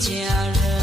家人。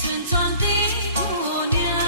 村庄的姑娘。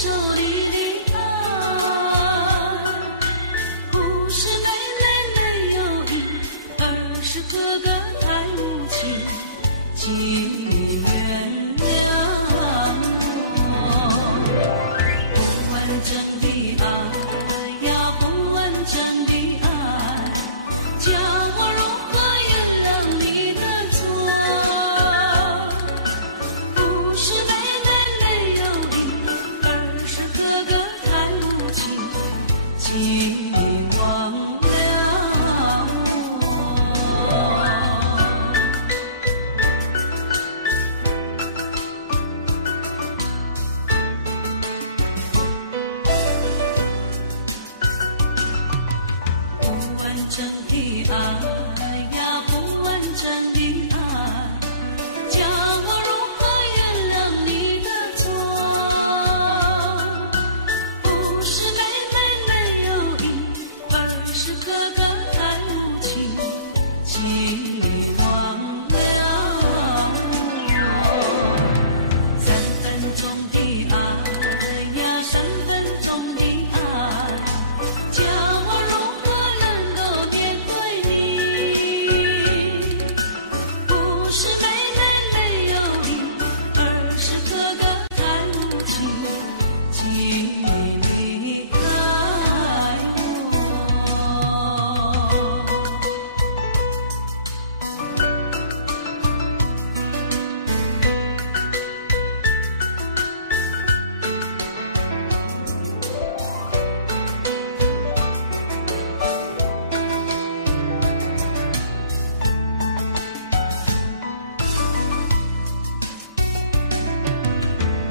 手里的爱，不是妹妹没有意，而是哥哥太无情，请原谅我。不完整的爱呀，不完整的爱，叫我如何原谅你的错？不是妹妹没有意，而是哥哥太无情，请原谅我。不完整的爱呀，不完整的爱，叫我如何原谅你的错？不是妹妹没有意，而是哥哥太无情，请原谅我。三分钟的爱呀，三分钟的爱，叫我如何能够面对你？不是妹妹没有意，而是哥哥太无情，请离开我。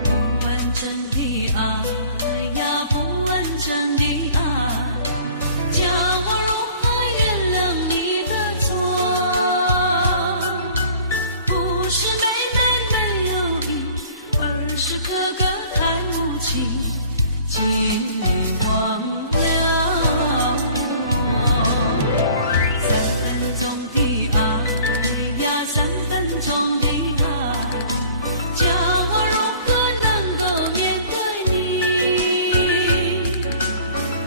不完整的爱呀，不完整的爱，叫我如何原谅你的错？不是妹妹没有意，而是哥哥太无情，请原谅我。三分钟的爱呀，三分钟的爱，叫我如何能够面对你？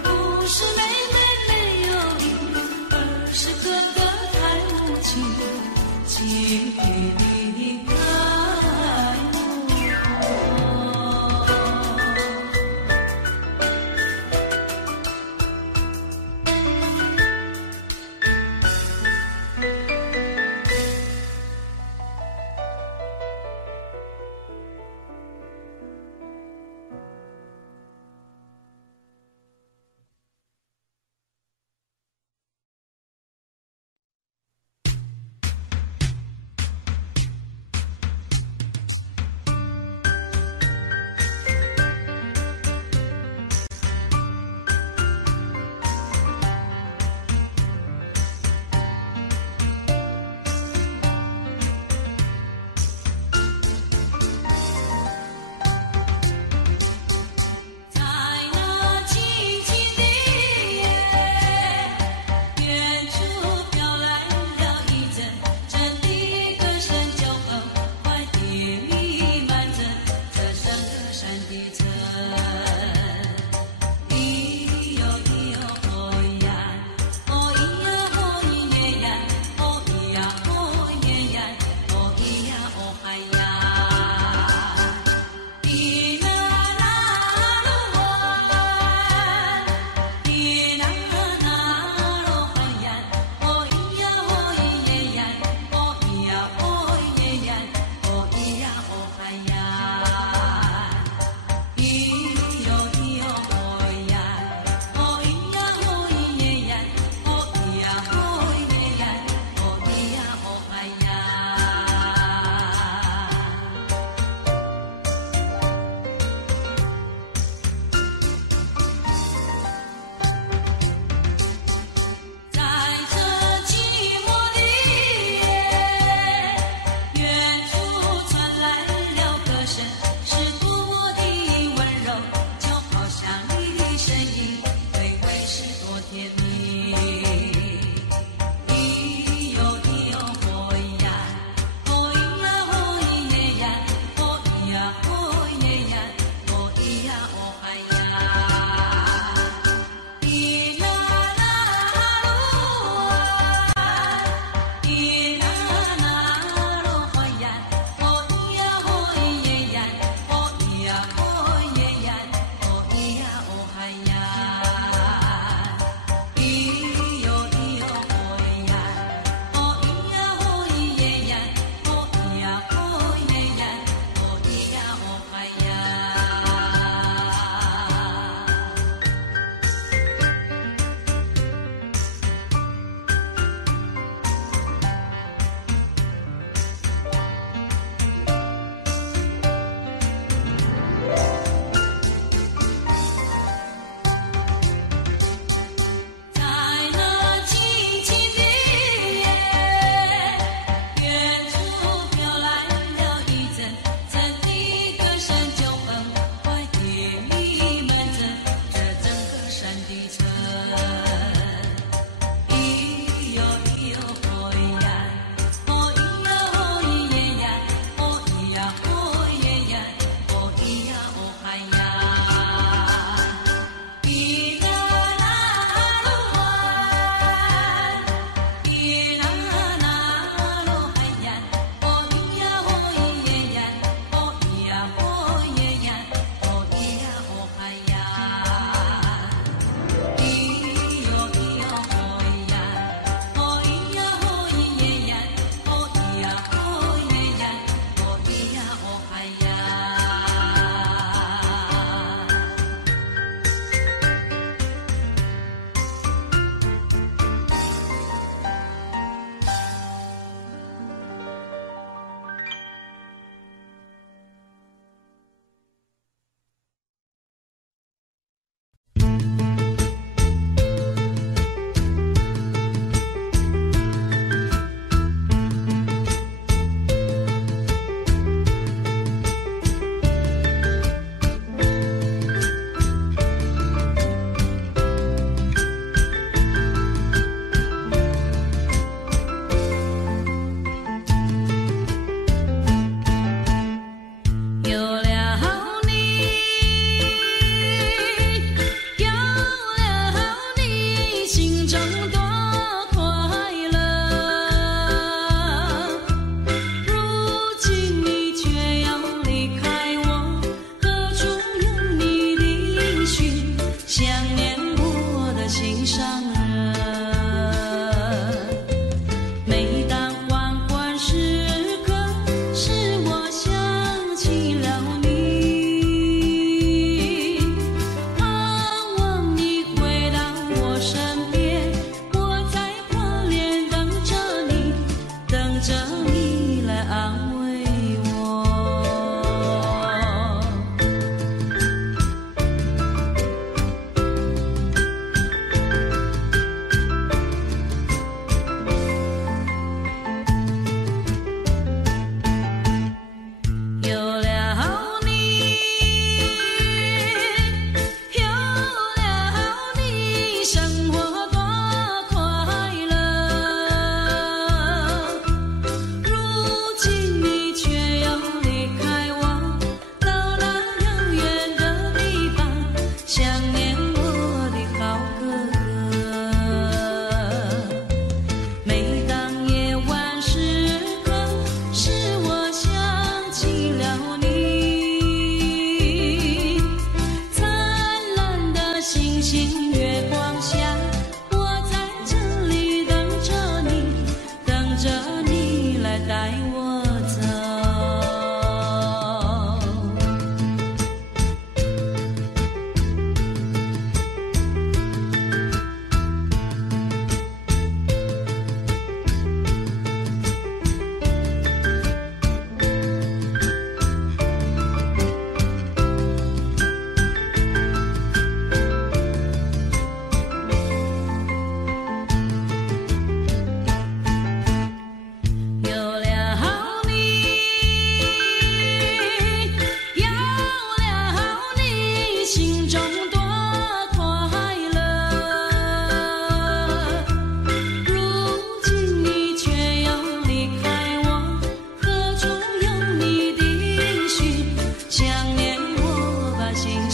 不是妹妹没有意，而是哥哥太无情，请离开咿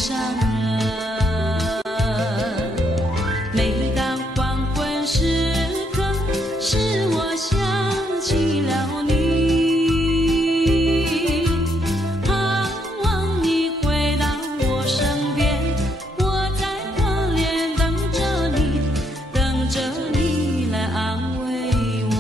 上人。每当黄昏时刻，使我想起了你，盼望你回到我身边，我在花莲等着你，等着你来安慰我。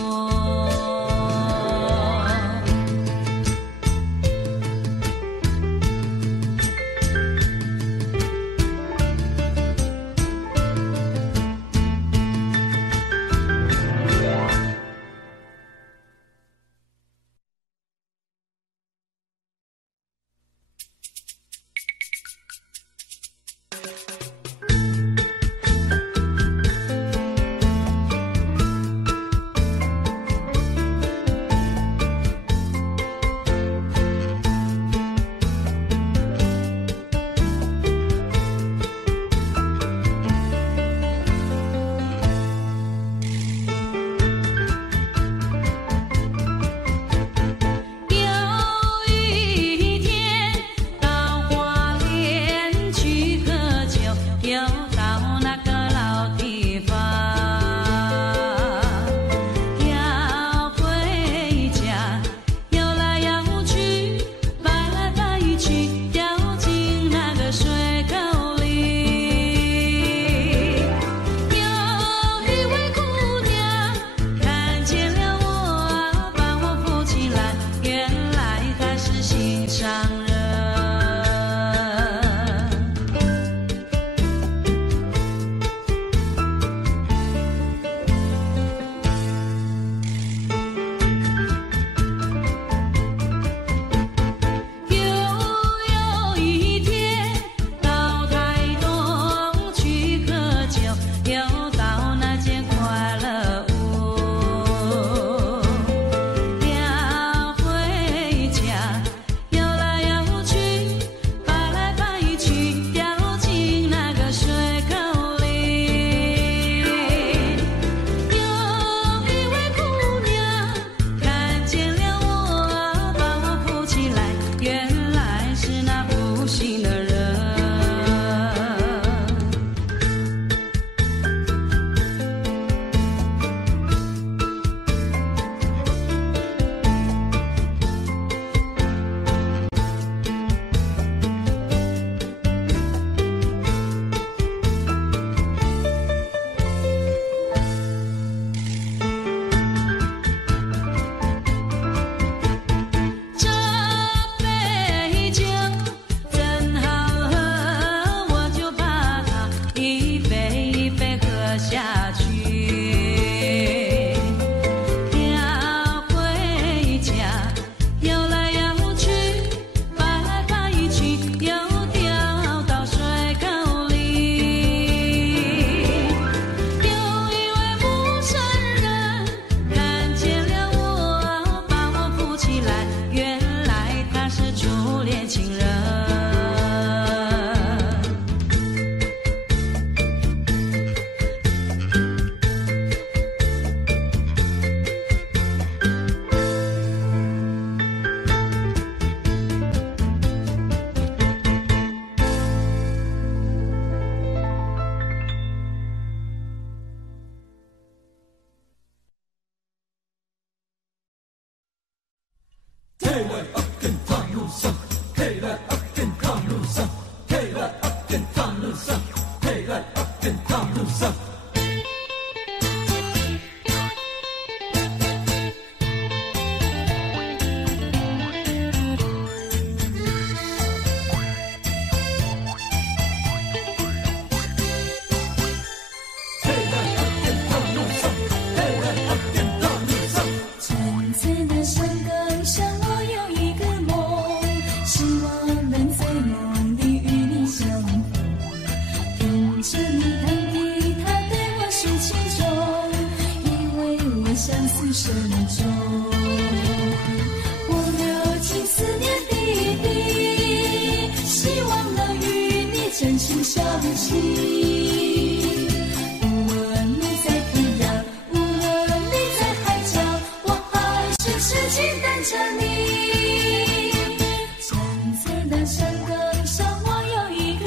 站在那山岗上，我有一个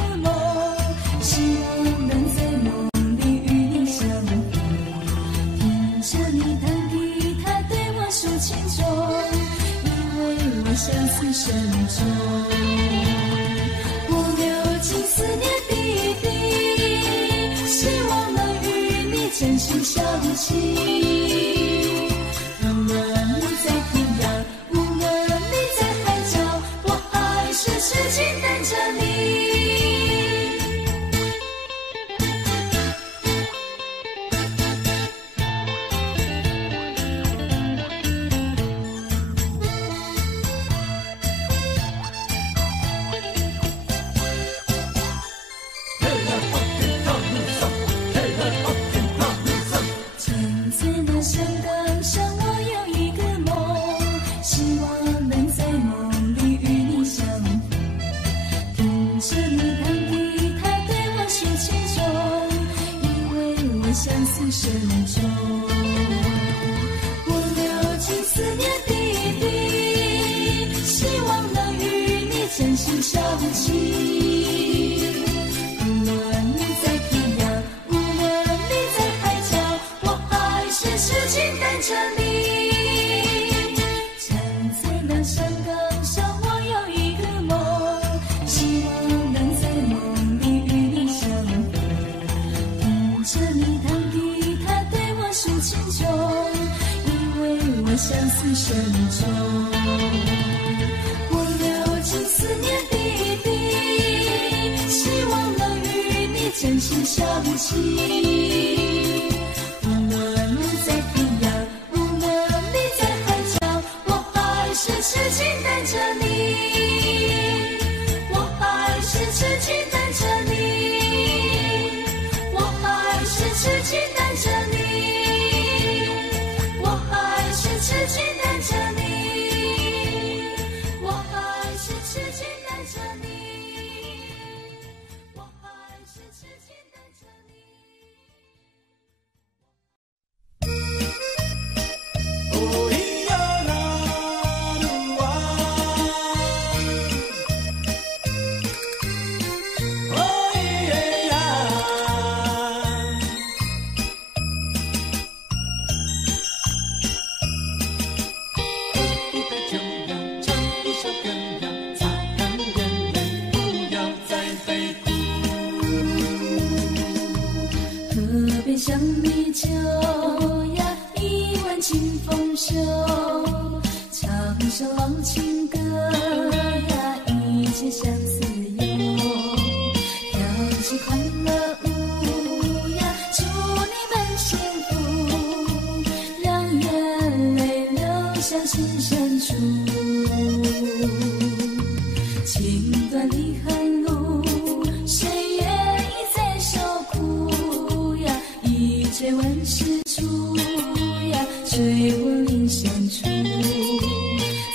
着你弹吉他对我诉情衷，因为我相思深重。我流尽思念滴滴，希望能与你真心相契。无论你在天涯，无论你在海角，我还是痴情等着你。站在那山岗上，我有一个梦，希望能在梦里与你相逢。听着你弹吉他对我诉情衷，因为我相思深重。我流尽思念滴滴，希望能与你真心相契。无论你在天涯，无论你在海角，我还是痴情等着你。我还是痴情等着你。我还是痴情等着你。我还是痴情等着你。我还是痴情等着你。我还是痴情等着你。哦咿呀啦噜啊，哦咿呀，一杯酒呀，唱一首歌呀，擦干眼泪，不要再悲哭。河边香米酒呀，一碗清风手，唱首老情歌呀，一切相思忧。跳起快乐舞呀，祝你们幸福，让眼泪流向心深处。情断离恨路，谁也一再受苦呀，一追问世处呀，追问林深处。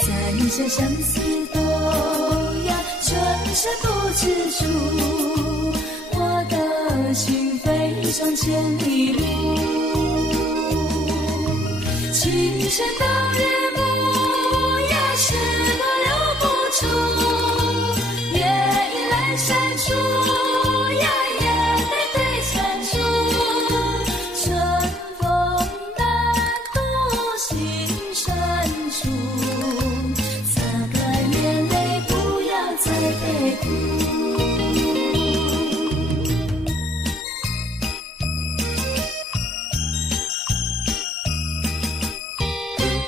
在这相思冬呀，春生不知处，我的心飞上千里路。清晨到日暮呀，是我留不住，夜已阑珊处呀，眼泪对残烛。春风淡透心深处，擦干眼泪，不要再悲哭。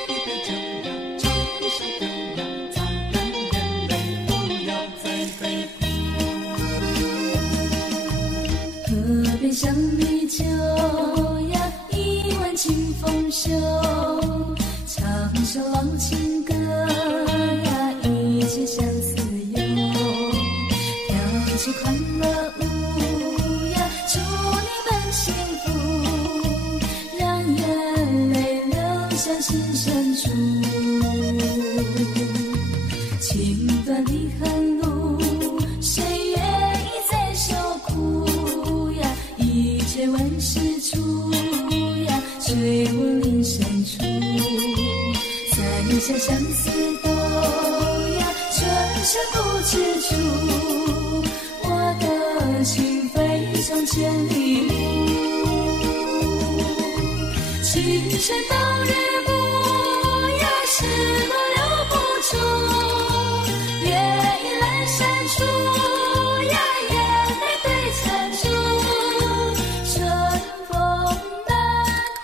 一杯酒呀，唱一首歌呀，擦干眼泪，不要再悲哭。河边香米酒呀，一碗清风手，唱首老情歌呀，一切相思忧。跳起快乐舞呀，祝你们幸福，让眼泪流向心深处。情断离恨路，谁也一再受苦呀，一追问世处呀，追问林深处。在这相思冬呀，春生不知处，我的心飞上千里路。清晨到日暮呀，是我留不住，夜已阑珊处呀，眼泪对残烛。春风淡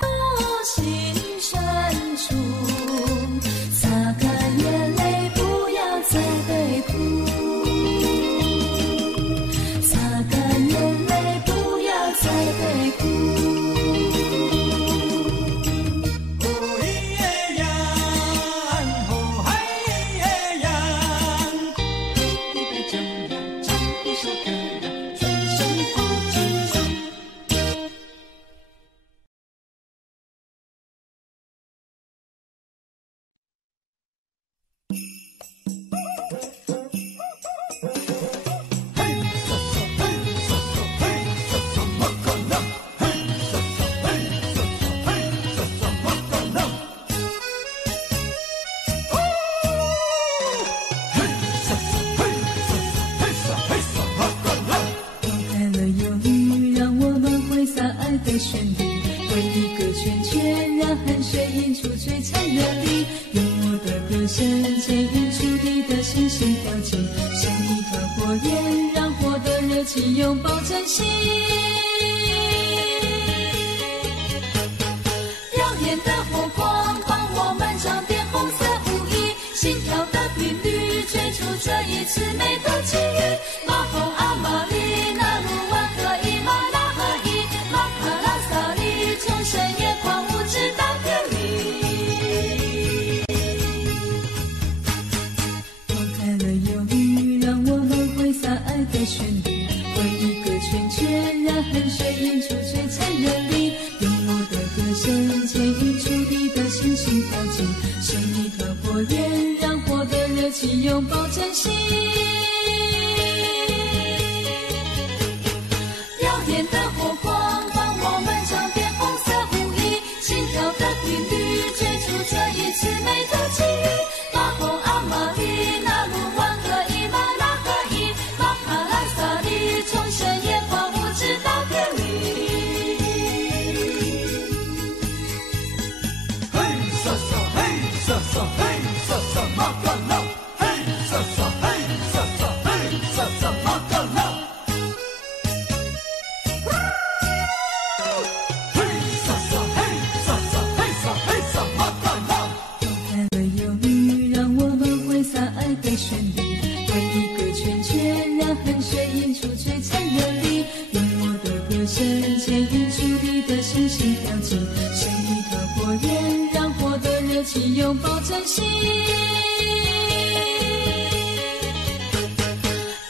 透心深处，擦干眼泪，不要再悲哭。擦干眼泪，不要再悲哭。哦的旋律，为一个圈圈，让汗水映出璀璨的你。用我的歌声牵引出你的星星跳进，像一团火焰，让火的热情拥抱真心。耀眼的火光帮我们装点红色舞衣，心跳的频率追逐这一次美的际遇。马红阿玛丽那鲁万和伊玛拉和伊马卡拉萨里，从深夜狂舞直到天明。拨开了忧郁，让我们挥洒爱的旋律，为一个圈圈，让汗水映出璀璨的你。用我的歌声牵引出你的星星跳进，像一团火焰，让火的热情拥抱真心。耀眼的火光帮我们装点红色舞衣，心跳的频率追逐这一次美的际遇。马红阿玛丽那鲁万和伊玛拉和伊马卡拉萨里，从深夜狂舞直到天明。嘿沙沙嘿沙沙嘿沙沙马卡拉，嘿沙沙嘿沙沙嘿沙沙马卡拉。的旋律，为一个圈圈，让汗水映出璀璨的你。用我的歌声牵引出你的星星跳进，像一团火焰，让火的热情拥抱真心。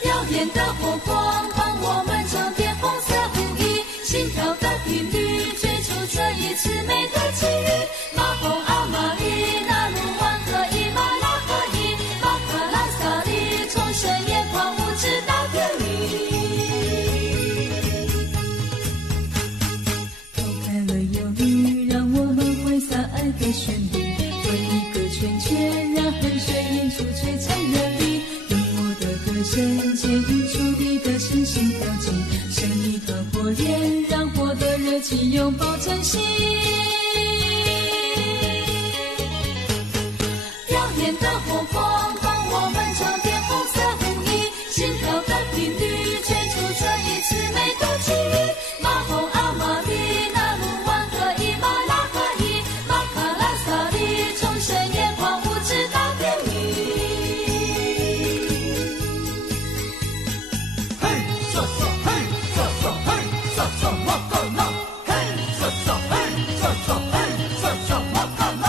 耀眼的火光帮我们装点红色舞衣，心跳的频率追逐这一次美的际遇。马红阿玛丽那鲁万和伊玛拉和伊马卡拉萨里，从深夜狂舞直到天明。拨开了忧郁，让我们挥洒爱的旋律，为一个圈圈，让汗水映出璀璨的你。用我的歌声牵引出你的星星跳进，像一团火焰，让火的热情拥抱真心。耀眼的火光帮我们装点红色舞衣，心跳的频率追逐这一次美的际遇。马红阿玛丽那鲁万和伊玛拉和伊马卡拉萨里，从深夜狂舞直到天明。嘿沙沙嘿沙沙嘿沙沙马卡拉，嘿沙沙嘿沙沙嘿沙沙马卡拉。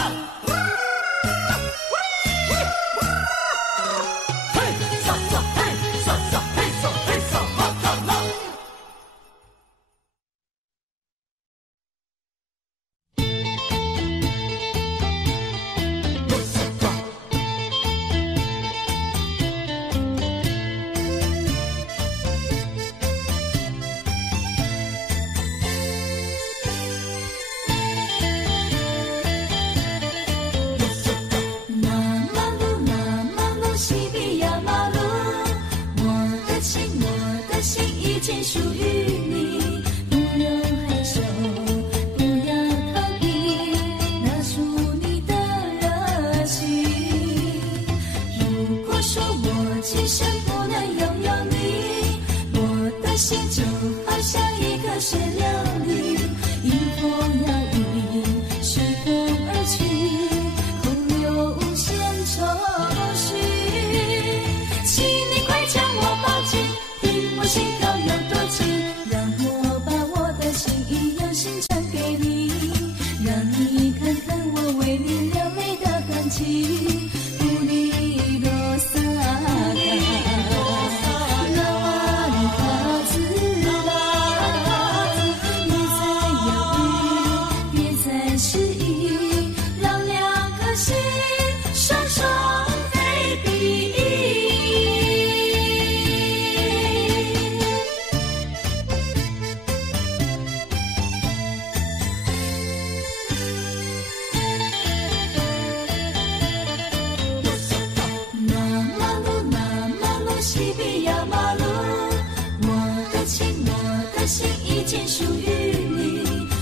心已经属于你。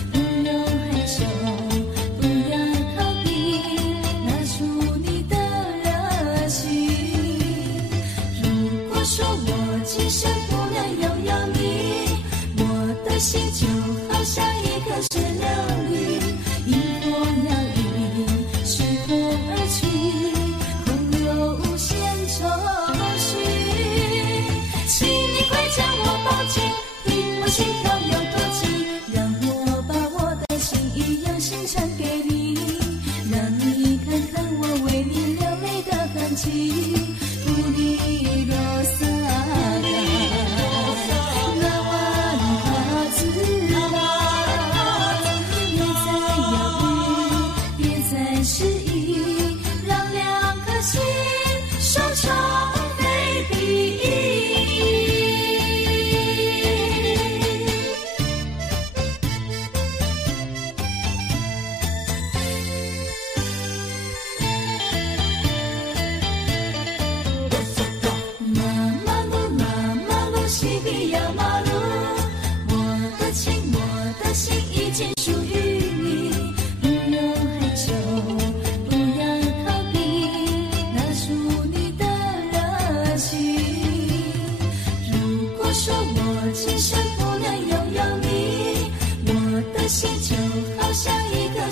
你，我的心就好像一颗水流绿，迎风摇曳，随风而去，空有无限愁绪。请你快将我抱紧，听我心跳有多急，让我把我的心意用心传给你，让你看看我为你流泪的痕迹。布里罗萨嘎，那瓦鲁哈兹拉，别再失意，让两颗心双双飞比。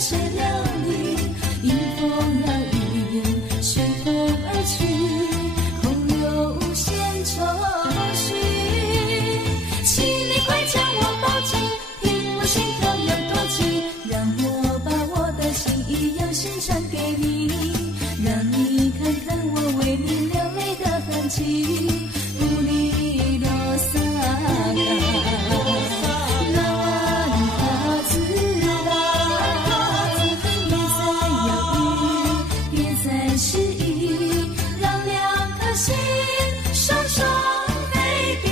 水流绿，迎风摇曳，随风而去，空有无限愁绪。请你快将我抱紧，听我心跳有多急，让我把我的心意用心传给你，让你看看我为你流泪的痕迹。布里罗萨嘎，那瓦鲁哈兹拉，别再失意，让两颗心双双飞比。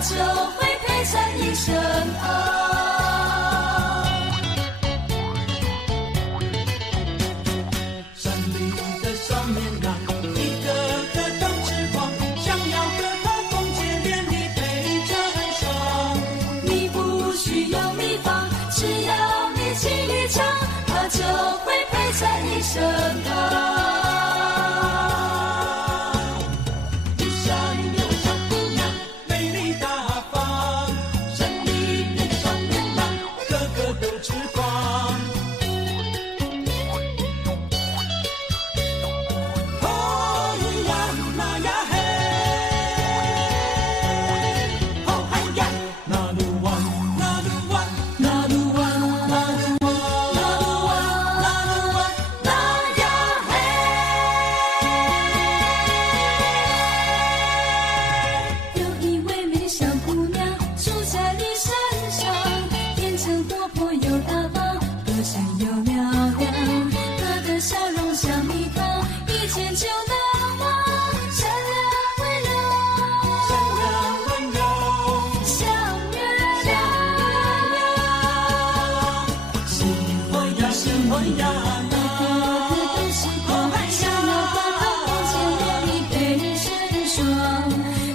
就会陪伴一生山里的少年郎，一个个都痴狂，想要和他共结连理，陪着很爽。你不需要秘方，只要你尽力唱，他就会陪在你身旁。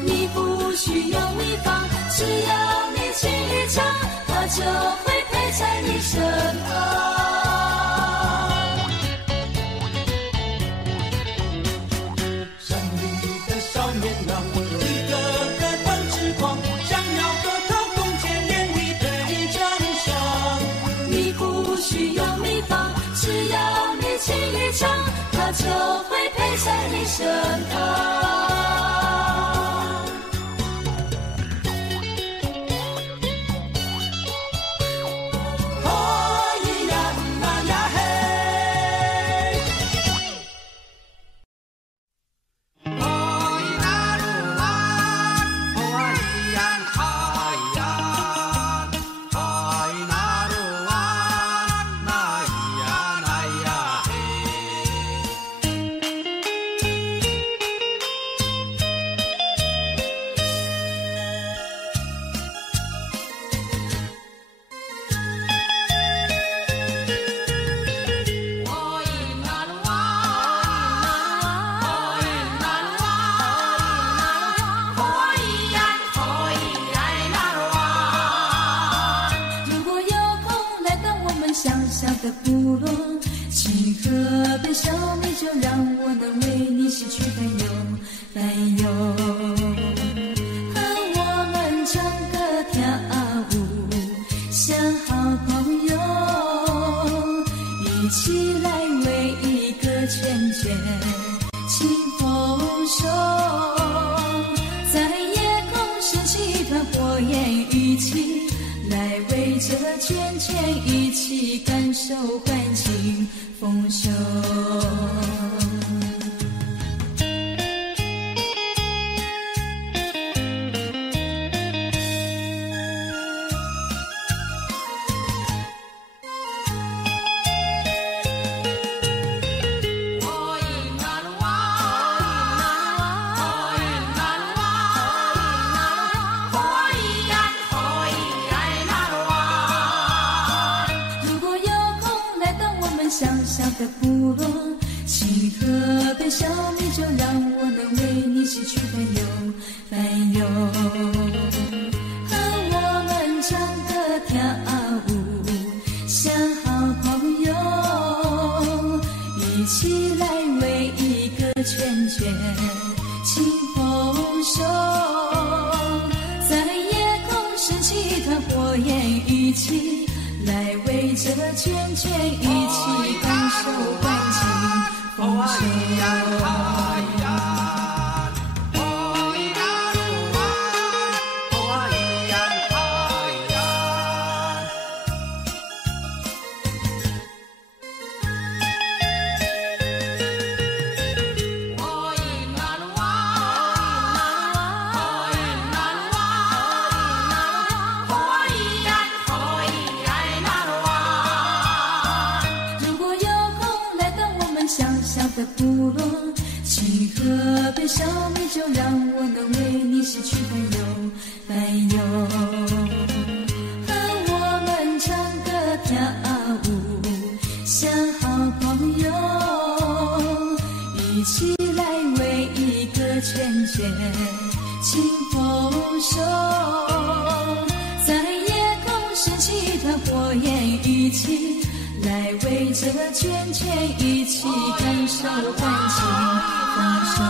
你就会陪在你身旁。的部落，请喝杯小米酒，让我能为你洗去烦忧，烦忧。和我们唱歌跳舞，像好朋友，一起来为一个圈圈清风手，在夜空升起一团火焰，一起来为这圈圈一起感受欢庆丰收。小小的部落，请喝杯小米酒，让我能为你洗去烦忧，烦忧。和我们唱歌跳舞，像好朋友，一起来为一个圈圈清风手，在夜空升起一团火焰，一起来为这圈圈一起感受欢庆丰收。的部落，请喝杯小米酒，让我能为你洗去烦忧，烦忧。和我们唱歌跳舞，像好朋友，一起来为一个圈圈清风手，在夜空升起一团火焰，一起来为这圈圈一起感受欢庆丰收。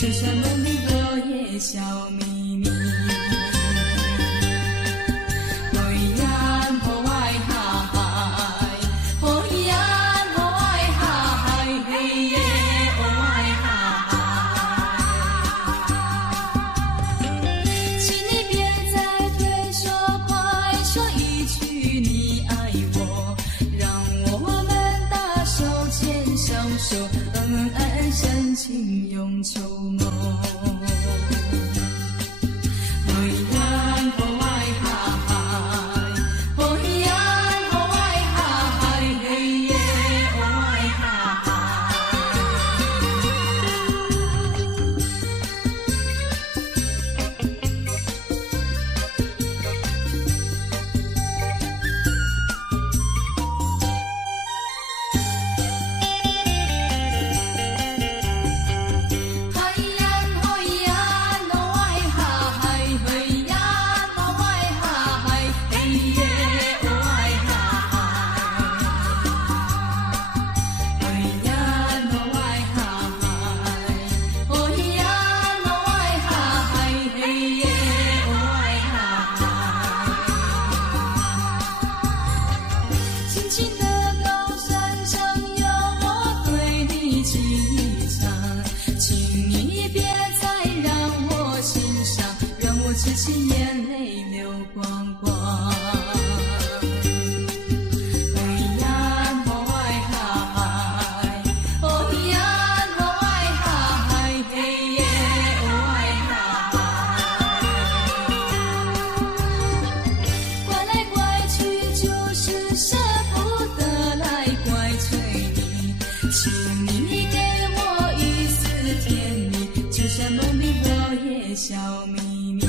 就算梦里落叶笑眯眯。恩爱深情永秋梦，爱呀爱哈嗨，爱呀爱哈嗨，嘿耶爱哈嗨。痴情眼泪流光光，哎呀我爱哈嗨，哦呀我爱哈嗨，嘿耶我爱哈嗨。怪来怪去就是舍不得来怪罪你，请你给我一丝甜蜜，就算梦里落叶笑眯眯。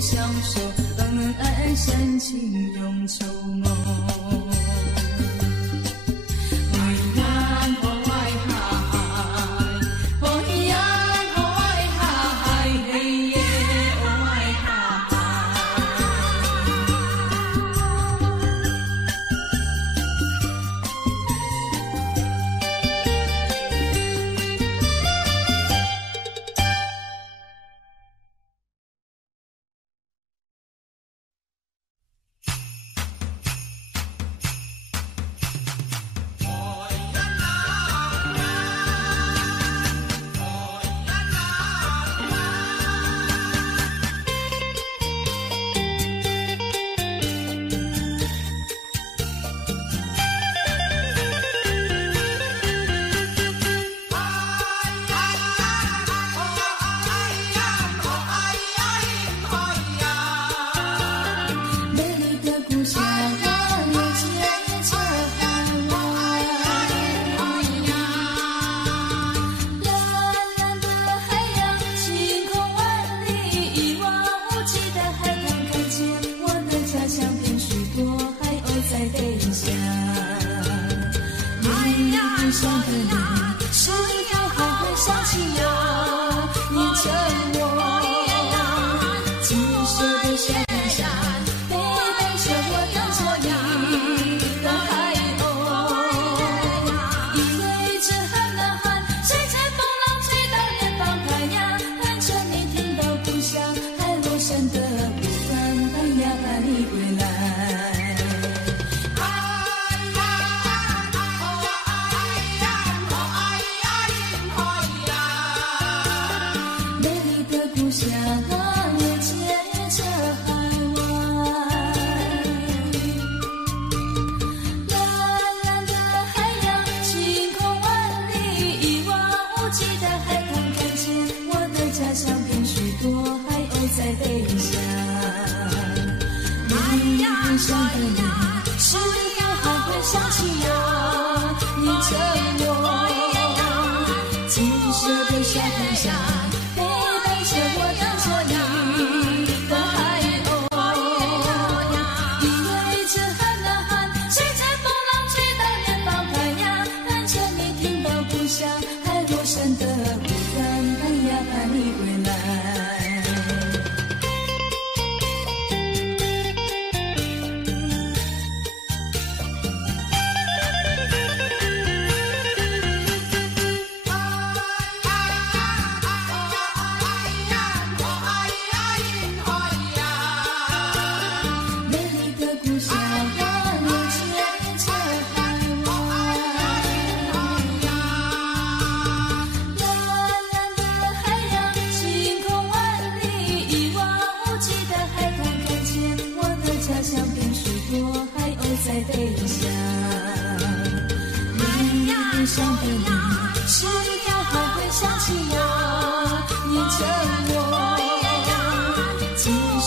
相守，恩爱深情永秋梦。爱呀爱哈嗨，爱呀爱哈嗨，嘿耶爱哈嗨。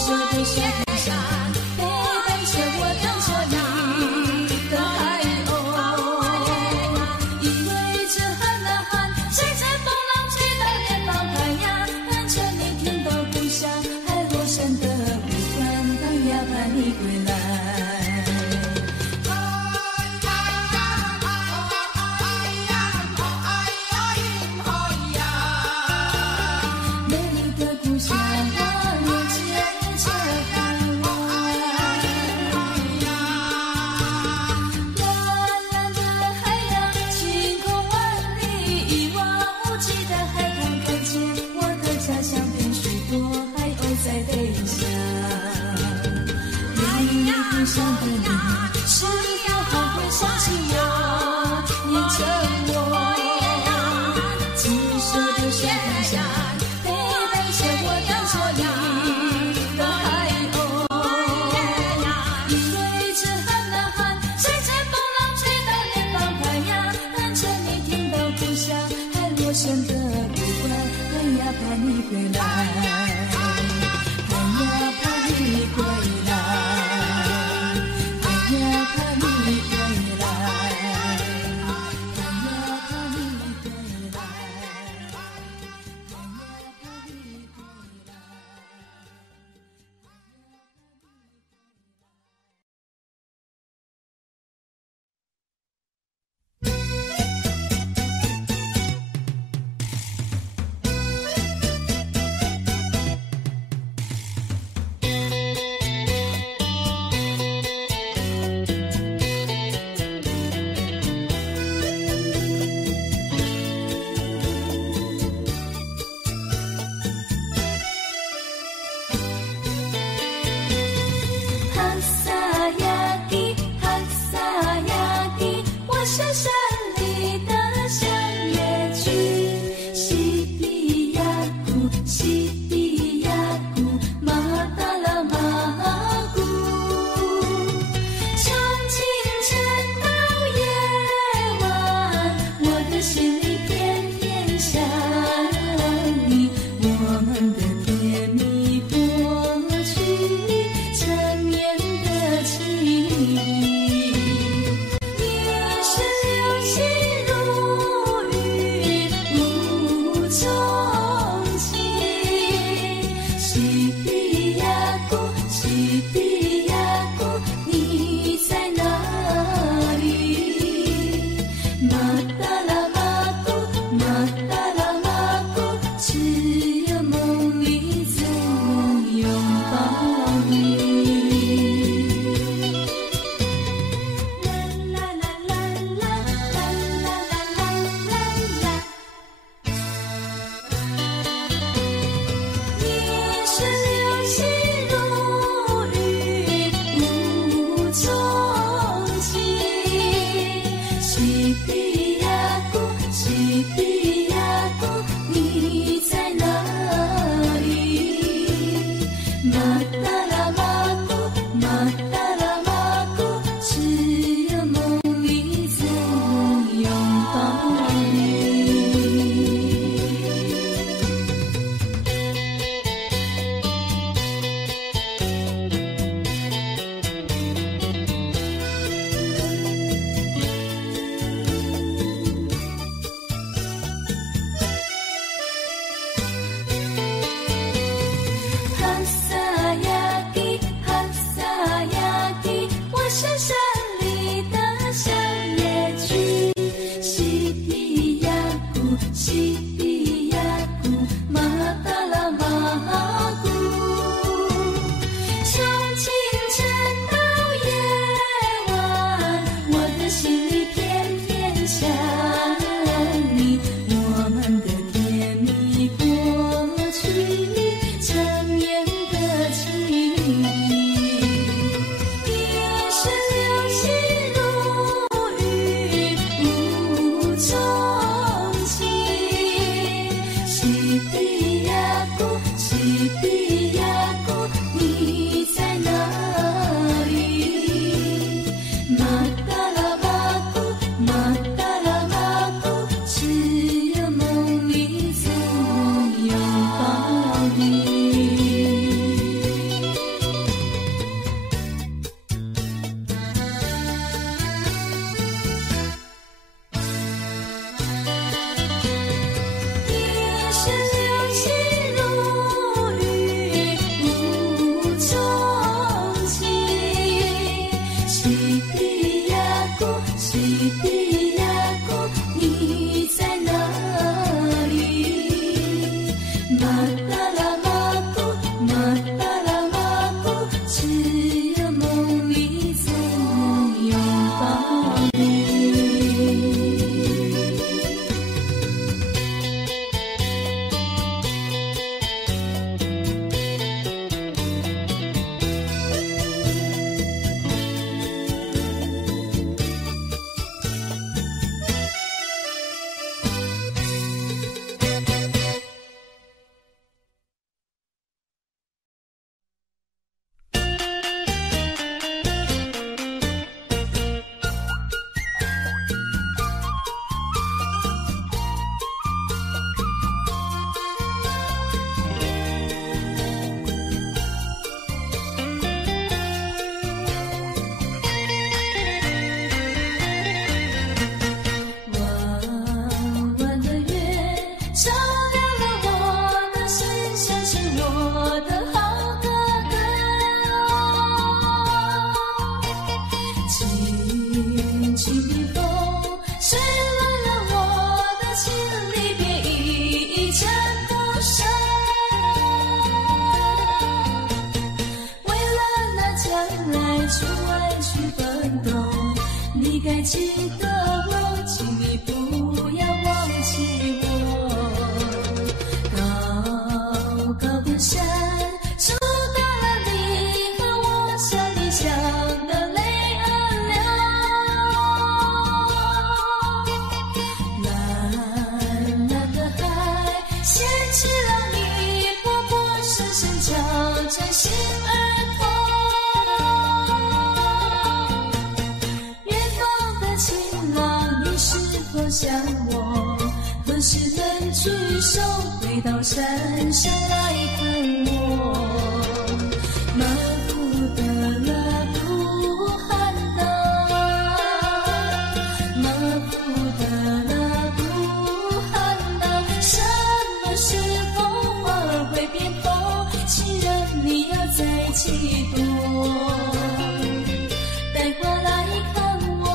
手的小太阳，陪伴着我等着你的海鸥。因为这喊啊喊，谁在风浪吹到远方海呀？盼着你听到故乡海螺声的呼唤，盼呀盼你归来。故乡的你，是否还会想起我，念着我？金色的小太阳，陪伴着我等着你的海鸥。因为这喊啊喊，谁在风浪吹到远方海呀？盼着你听到故乡海螺声的呼唤，盼呀盼你归来，盼呀盼你归来。出外去奔走，你该记得我，请你不要忘记我。高高的山阻挡了你和我向你想的泪儿流，蓝蓝的海掀起了你波波声声敲在心儿痛。远方的情郎，你是否想我？何时能举手回到山上来看我？马夫的拉布汉娜，马夫的拉布汉娜，什么时候花儿会变红？情人你要再几多？带花来看我，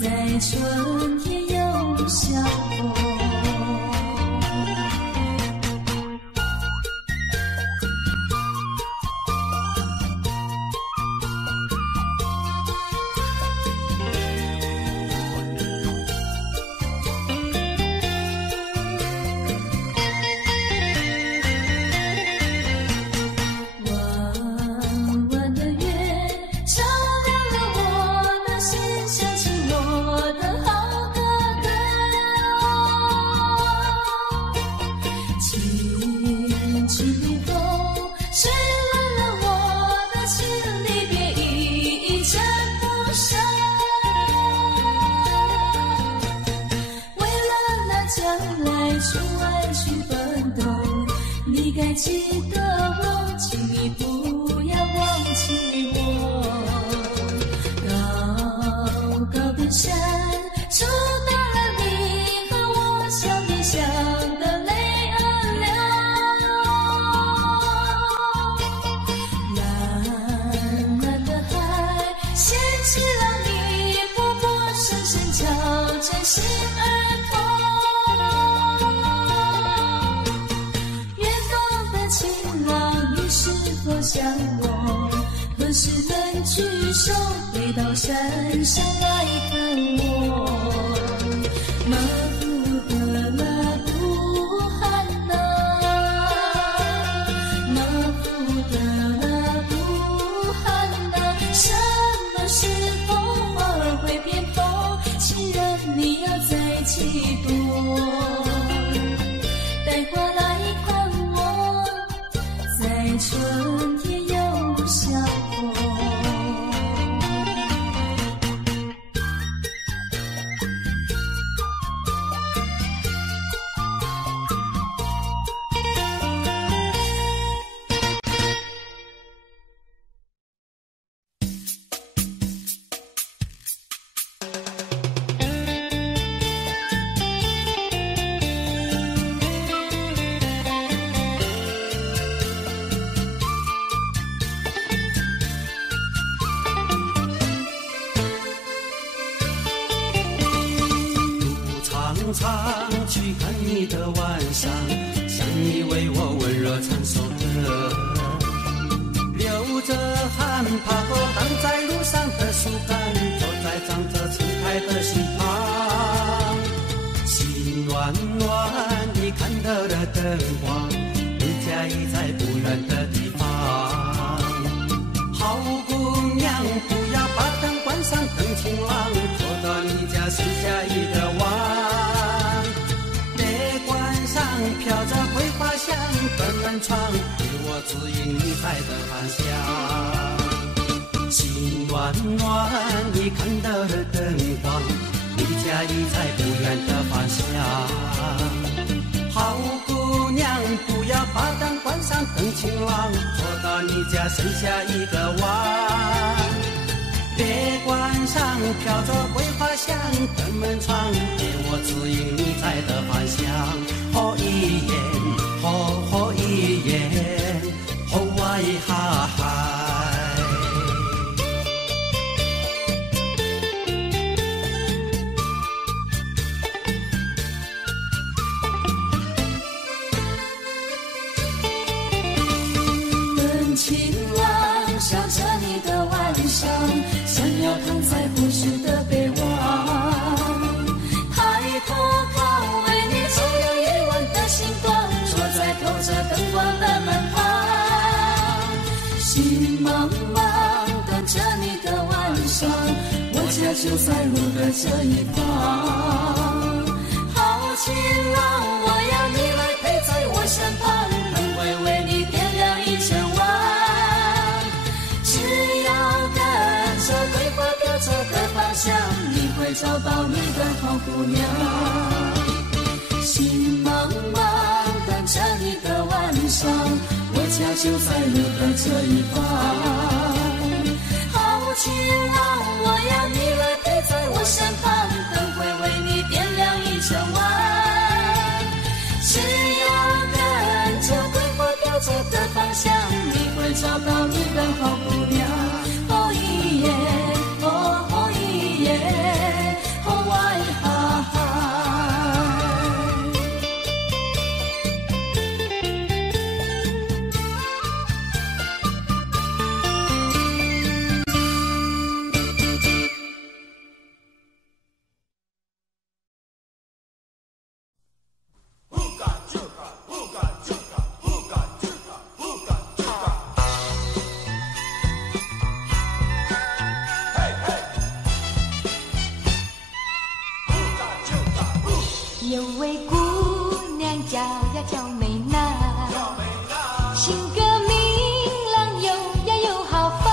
在春天又相逢。弯弯的月照亮了我的心，想起我的好哥哥。轻轻的风吹乱了我的心，离别依依真不舍。为了那将来出外去奋斗，你该记得我，请你不要忘记我。高高的山阻挡了你和我向你想的泪儿流，蓝蓝的海掀起了你波波声声敲在心儿痛。远方的情郎，你是否想我？何时能举手回到山上来看我？马夫的拉布汉娜，马夫的拉布汉娜，什么时候花儿会变红？情人你要再几多？带花来看我，在春天又相逢。常去看你的晚上，想你为我温柔唱首歌，流着汗爬过挡在路上的树干，坐在长着青苔的溪旁，心暖暖，你看到了灯光，你家已在不远的地方。好姑娘，不要把灯关上，等情郎坐到你家剩下一个碗。飘着桂花香的门窗，给我指引你在的方向。心暖暖，你看到了灯光，你家已在不远的方向。好姑娘，不要把灯关上，等情郎坐到你家剩下一个碗。别关上飘着桂花香的门窗，给我指引你在的方向。好一眼，好一眼，好哇一哈嗨。等情郎笑着你的晚心茫茫等着你的晚上，我家就在路的这一方。好情郎，我要你来陪在我身旁，灯会为你点亮1000万。只要跟着桂花飘着的方向，你会找到你的好姑娘。心茫茫等着你的晚上，我家就在路的这一方。好情郎，我要你来陪在我身旁，灯会为你点亮1000万。只要跟着桂花飘着的方向，你会找到你的好姑娘。哦咦耶，哦咦耶，哦哇哈哈。有位姑娘叫呀叫美娜，性格明朗又豪放，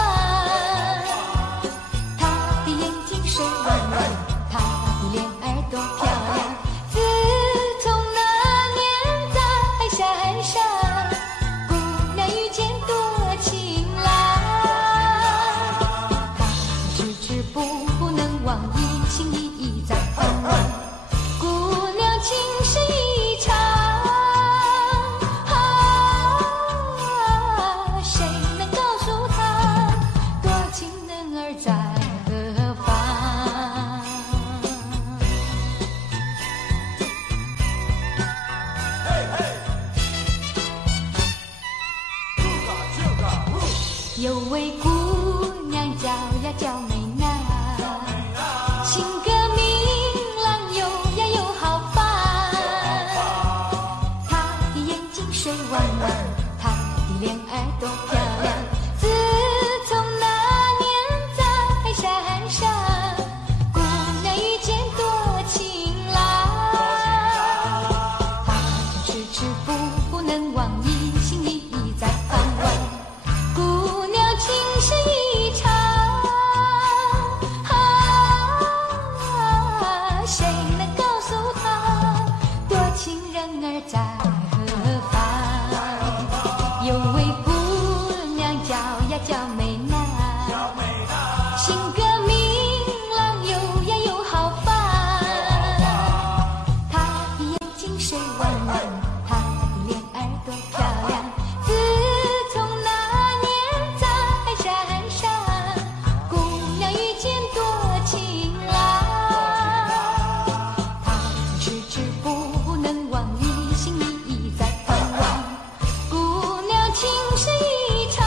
她的眼睛水汪汪，她的脸儿多漂亮。自从那年在山上，姑娘遇见多情郎，她迟迟不能忘忆，情意在盼望。情深意长，谁能告诉他，多情人儿在何方？有位姑娘叫呀叫美娜，性格明朗又豪放，水汪汪，她的脸儿多漂亮。自从那年在山上，姑娘遇见多情郎，她就迟迟不能忘忆，心里在盼望。姑娘情深意长，谁能告诉她，多情人儿在何方？有位姑娘叫呀叫美娜，性格明朗又豪放，她的眼睛水汪汪，她的脸儿多漂亮。自从那年在山上，姑娘遇见多情郎，她就迟迟不能忘忆，心里在盼望。情深意长，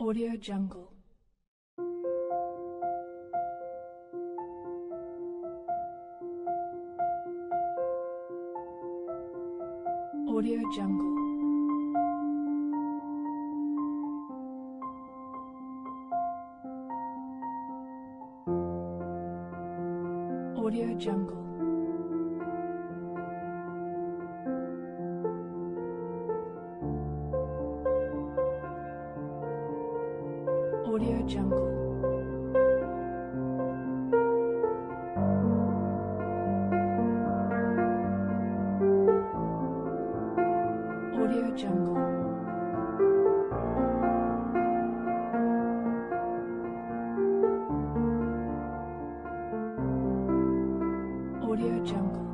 Audio Jungle. Audio Jungle. Audio Jungle. Audio Jungle. Audio Jungle. Audio Jungle.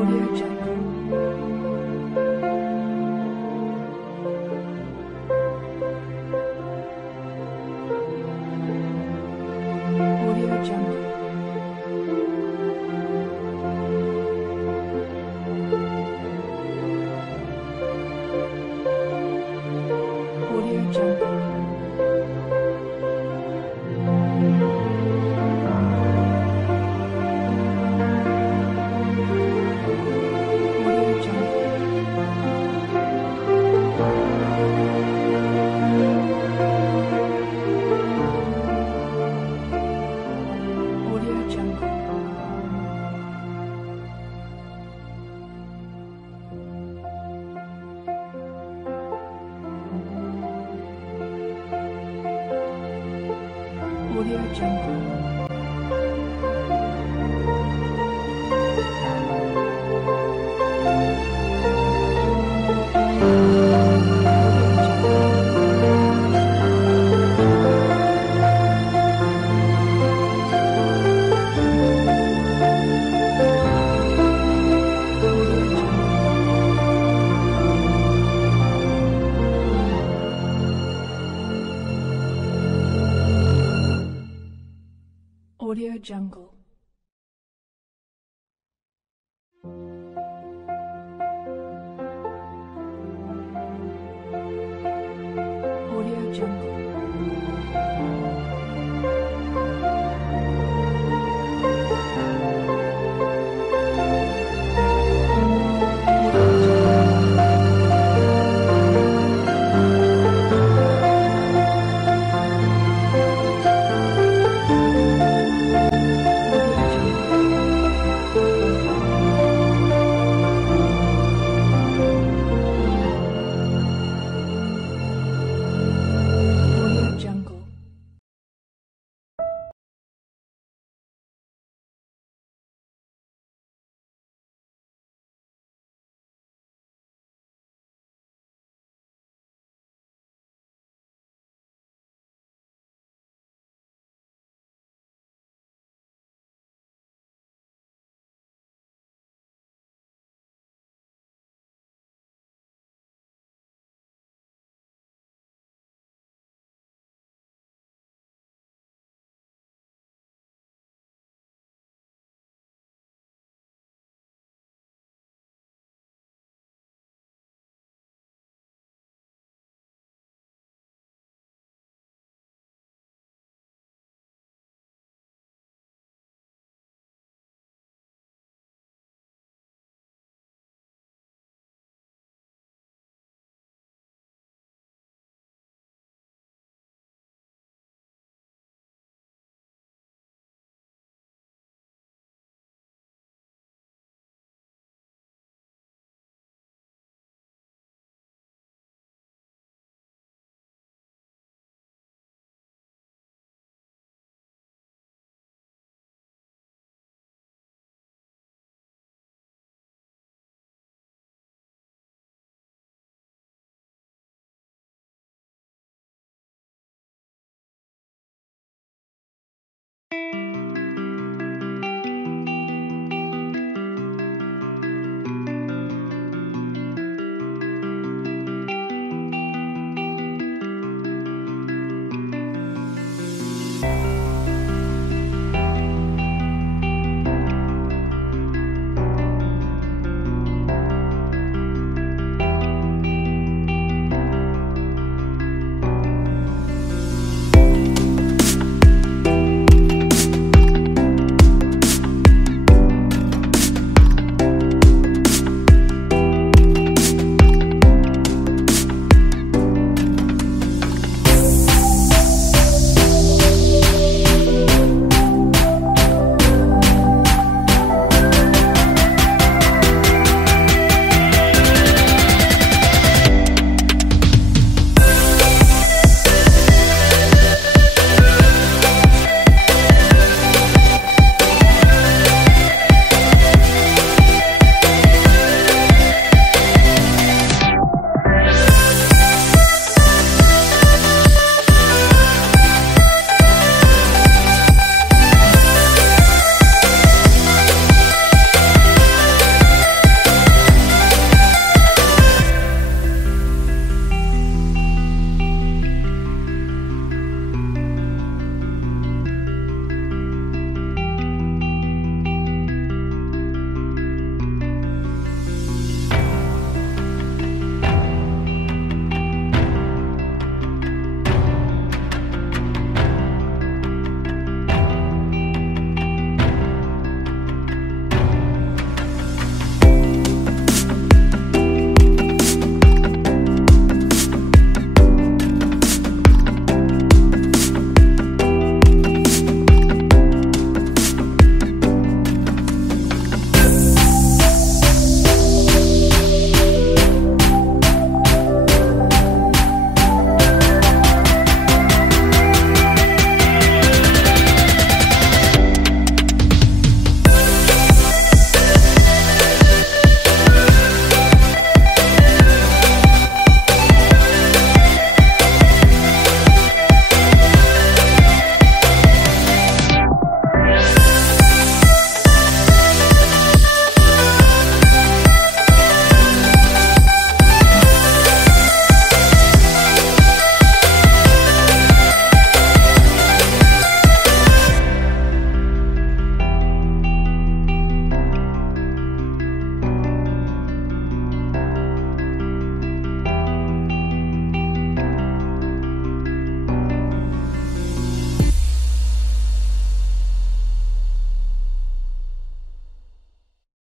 Audio Jungle. Audio Jungle. Audio Jungle. Audio Jungle. Audio Jungle. Audio Jungle. Audio Jungle.